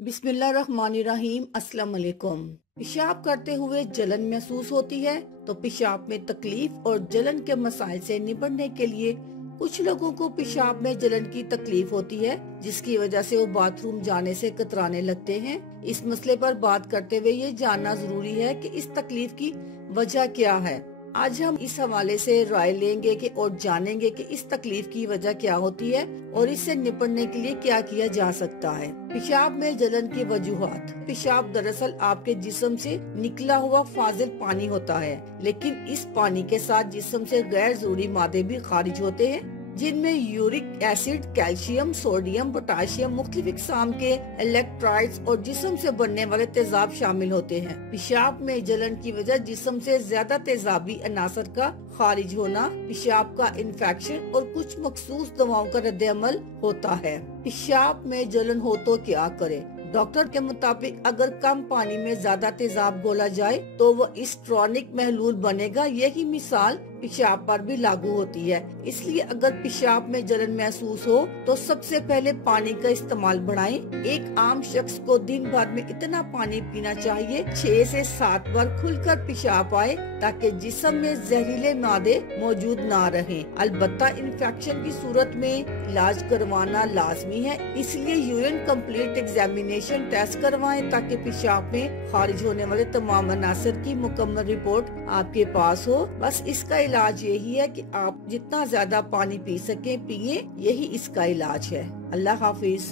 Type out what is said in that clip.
बिस्मिल्लाहिर्रहमानिर्रहीम। अस्सलाम वालेकुम। पेशाब करते हुए जलन महसूस होती है तो पेशाब में तकलीफ और जलन के मसाइल से निपटने के लिए कुछ लोगों को पेशाब में जलन की तकलीफ होती है, जिसकी वजह से वो बाथरूम जाने से कतराने लगते हैं। इस मसले पर बात करते हुए ये जानना जरूरी है कि इस तकलीफ की वजह क्या है। आज हम इस हवाले से राय लेंगे कि और जानेंगे कि इस तकलीफ की वजह क्या होती है और इससे निपटने के लिए क्या किया जा सकता है। पेशाब में जलन की वजूहात। पेशाब दरअसल आपके जिस्म से निकला हुआ फाजिल पानी होता है, लेकिन इस पानी के साथ जिस्म से गैर जरूरी मादे भी खारिज होते हैं, जिनमें uric acid, calcium, sodium, potassium, मुख्तलिफ इकसाम के इलेक्ट्रोलाइट्स और जिस्म से बनने वाले तेजाब शामिल होते हैं। पेशाब में जलन की वजह जिस्म से ज्यादा तेजाबी अनासर का खारिज होना, पेशाब का इन्फेक्शन और कुछ मखसूस दवाओं का रद्द-ए-अमल होता है। पेशाब में जलन हो तो क्या करें? डॉक्टर के मुताबिक अगर कम पानी में ज्यादा तेजाब घोला जाए तो वो स्ट्रॉनिक महलूल बनेगा। यही मिसाल पेशाब पर भी लागू होती है। इसलिए अगर पेशाब में जलन महसूस हो तो सबसे पहले पानी का इस्तेमाल बढ़ाएं। एक आम शख्स को दिन भर में इतना पानी पीना चाहिए 6 से 7 बार खुलकर पेशाब आए, ताकि जिस्म में जहरीले मादे मौजूद ना रहें। अलबत्ता इन्फेक्शन की सूरत में इलाज करवाना लाजमी है, इसलिए यूरिन कंप्लीट एग्जामिनेशन टेस्ट करवाएं ताकि पेशाब में खारिज होने वाले तमाम अनासर की मुकम्मल रिपोर्ट आपके पास हो। बस इसका इलाज यही है कि आप जितना ज्यादा पानी पी सके पिए, यही इसका इलाज है। अल्लाह हाफिज।